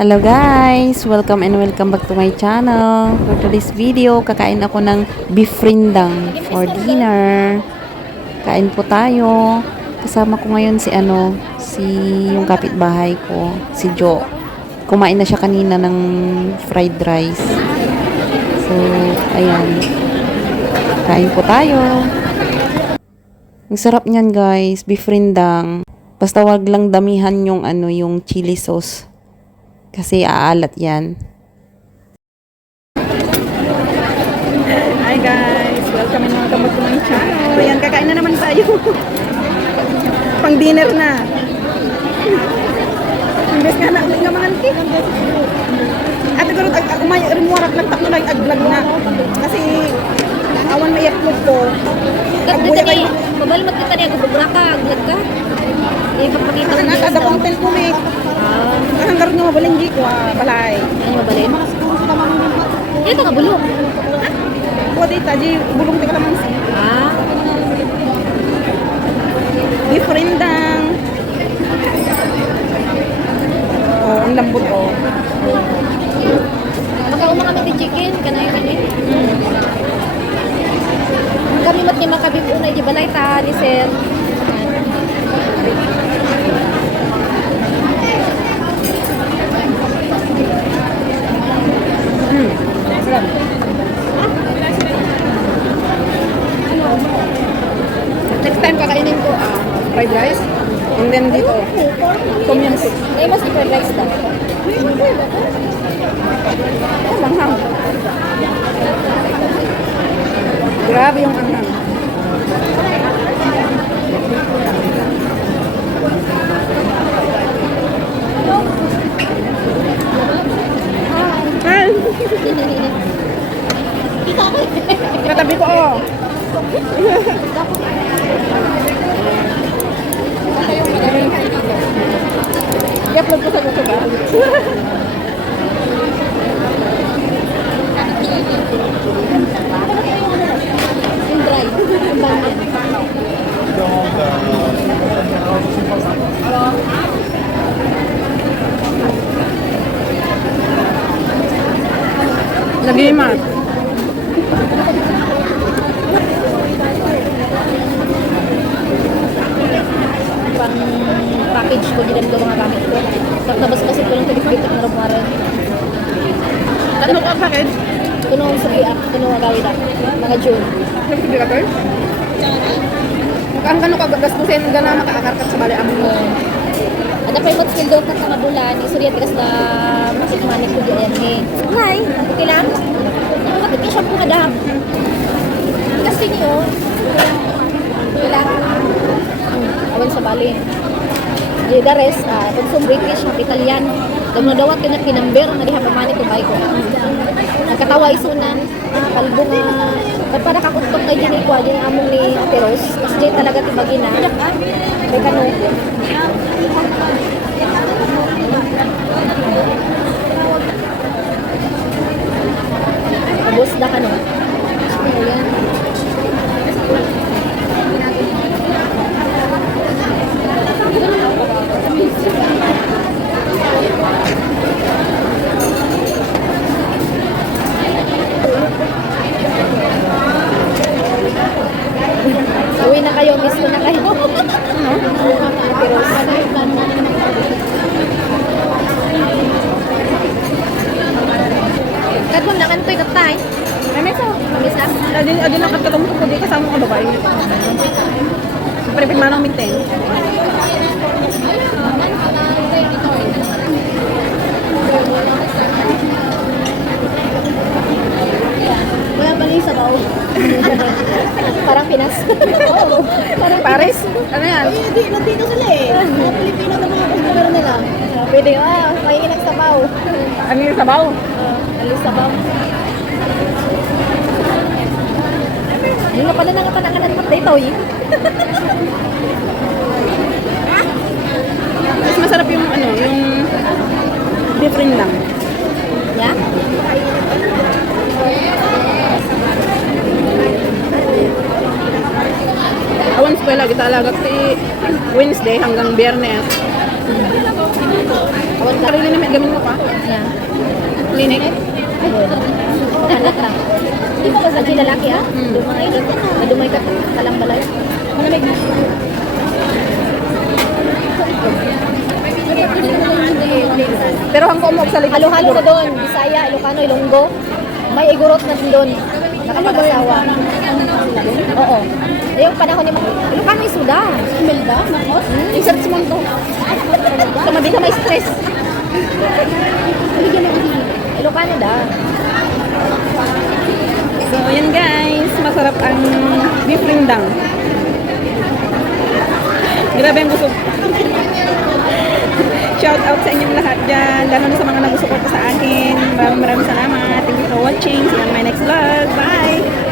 Hello guys! Welcome and welcome back to my channel. For today's video, kakain ako ng beef rindang for dinner. Kain po tayo. Kasama ko ngayon si yung kapitbahay ko, si Jo. Kumain na siya kanina ng fried rice. So, ayan. Kain po tayo. Ang sarap niyan guys, beef rindang. Basta wag lang damihan yung yung chili sauce. Kasi aalat yan. Hi guys! Welcome and welcome back to my channel. Ayan, kakain na naman tayo. Pang dinner na. Imbes nga na ulit nga mga antik. At siguro, umay, rimuarap lang takno lang ag-vlog na. Kasi, awan may upload ko. Agbuya kayo. Mabalimat kita niya, gubra ka, aglag ka. Ipagpakita mo Ang niya ada content ko may. Hanggang nyo mabalinggi ko, balay. Ano mabalin? Ito ka bulong. Kuha dito, di bulong di ka naman siya. Ah, Beef rindang. Oh, ang lambot oh. makauma kami di chicken, kanay kami. Kami mat ni makabib unay di balay ta ni sir. Next time kakainin ko fried rice. And then dito, tom yum soup. Ay mas di fried rice ta. Oh, manghang. Grabe yung anghang. Ay, Ikaw ko. katabi ko oh. I-upload ko sa YouTube ah. Yung dry. Yung bangan. Nagimat. Pang package ko din ang mga gamit ko. Tapos kasi ko lang tibit-bit na rumaran. Ano ka package? Kuno sa biak, kuno agawid ako. Mga June. Hindi ka tayo? Ang kano ka gastusin gana makaakarkat sa bali amo mo. Ada pa yung skill doon ka bulan, isurya tigas na masik manik ko diyan ni. Hi, okay lang. Nakakapit ka siya po kada. Kasi niyo, wala. Awan sa bali. Di the rest, kung British, Italian. Dawat kanya kinamber na diha pa manik ko bay ko. Nagkatawa isunan, kalbo nga. Para kakuntok kay dyan ikuha dyan among ni Ate Rose. Kasi dyan talaga tibagi na. May kano. Tapos na kano. Ayan. Uwi na kayo, miss ko na kayo. Ate Rose. Kadwang naman ko itatay. Ay may so. Isa. Adi nakatulong ko di kasama ka babay. Siyempre pigmanang minten. Wala pala yung sabaw. Parang Pinas. Parang Paris. Ano yan? Hindi, nandito sila eh. Mga Pilipino na mga customer nila. Pwede, pahingin ng sabaw. Ano yung sabaw? Alis sabaw. Yun na pala nangapananganan mo dito eh. Mas masarap yung yung beef rindang. Yeah? Awan eskwela kita alagak ti Wednesday hanggang Biyernes. Awan Karili namin, gamin mo pa. Yan. Clinic. Anak lang. Di ba ba sa lalaki ah? Dumay. Nadumay ka talang balay. Malamig na. Pero hangko mo sa likod. Halo-halo na doon. Bisaya, Ilocano, Ilonggo. May igurot na din doon. Nakapag-asawa. Oo. Yung panahon ni Ilocano yung suda. Imelda? Nakos? I-search mo ito. Sa mabisa may stress. Ilocano da. So, yun guys. Masarap ang beef rindang. Grabe ang busog. Shout out sa inyong lahat dyan. Lalo na sa mga nagsusuporta sa akin. Maraming salamat. Thank you for watching. See you on my next vlog. Bye!